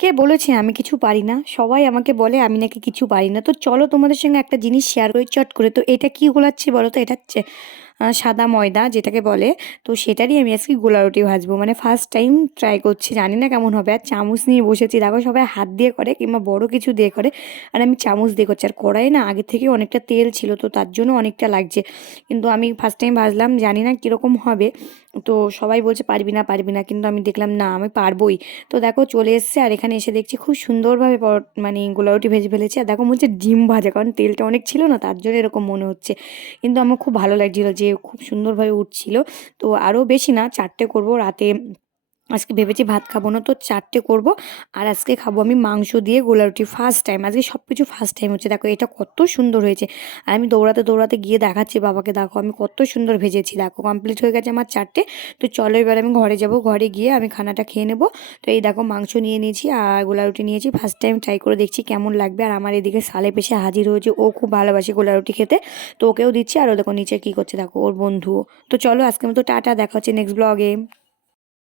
কে বলেছে আমি কিছু পারি না? সবাই আমাকে বলে আমি নাকি কিছু পারি না। তো চলো তোমাদের সঙ্গে একটা জিনিস শেয়ার করি চট করে। তো এটা কি গোলাচ্ছি বলো তো? এটা হচ্ছে সাদা ময়দা যেটাকে বলে। তো সেটারই আমি আজকে গোলা রুটি ভাজবো। মানে ফার্স্ট টাইম ট্রাই করছি। জানি না কেমন হবে। আর চামচ নিয়ে বসেছি। দেখো সবাই হাত দিয়ে করে কিংবা বড় কিছু দিয়ে করে। আর আমি চামচ দিয়ে করছি। আর কড়াইয়ে না আগে থেকে অনেকটা তেল ছিল, তো তার জন্য অনেকটা লাগছে। কিন্তু আমি ফার্স্ট টাইম ভাজলাম, জানি না কীরকম হবে। তো সবাই বলছে পারবি না পারবি না, কিন্তু আমি দেখলাম না আমি পারবোই। তো দেখো চলে এসছে, আর এখানে এসে দেখছি খুব সুন্দরভাবে মানে গোলা রুটি ভেজে ফেলেছে। আর দেখো মনে হচ্ছে ডিম ভাজা, কারণ তেলটা অনেক ছিল না, তার জন্য এরকম মনে হচ্ছে। কিন্তু আমার খুব ভালো লাগছিল যে খুব সুন্দরভাবে উঠছিল। তো আরও বেশি না, 4টে করব রাতে। আজকে ভেবেছি ভাত খাবো না, তো 4টে করব। আর আজকে খাবো আমি মাংস দিয়ে গোলা রুটি, ফার্স্ট টাইম। আজকে সব কিছু ফার্স্ট টাইম হচ্ছে। দেখো এটা কত সুন্দর হয়েছে। আর আমি দৌড়াতে দৌড়াতে গিয়ে দেখাচ্ছি বাবাকে, দেখো আমি কত সুন্দর ভেজেছি। দেখো কমপ্লিট হয়ে গেছে আমার 4টে। তো চলো এবার আমি ঘরে যাব, ঘরে গিয়ে আমি খানাটা খেয়ে নেবো। তো এই দেখো মাংস নিয়ে নিয়েছি আর গোলা রুটি নিয়েছি, ফার্স্ট টাইম ট্রাই করে দেখছি কেমন লাগবে। আর আমার এদিকে সালে পেশে হাজির হয়েছে, ও খুব ভালোবাসে গোলা রুটি খেতে। তো ওকেও দিচ্ছি। আর ও দেখো নিচে কী করছে, দেখো ওর বন্ধুও। তো চলো আজকের মতো টাটা, দেখা হচ্ছে নেক্সট ব্লগে।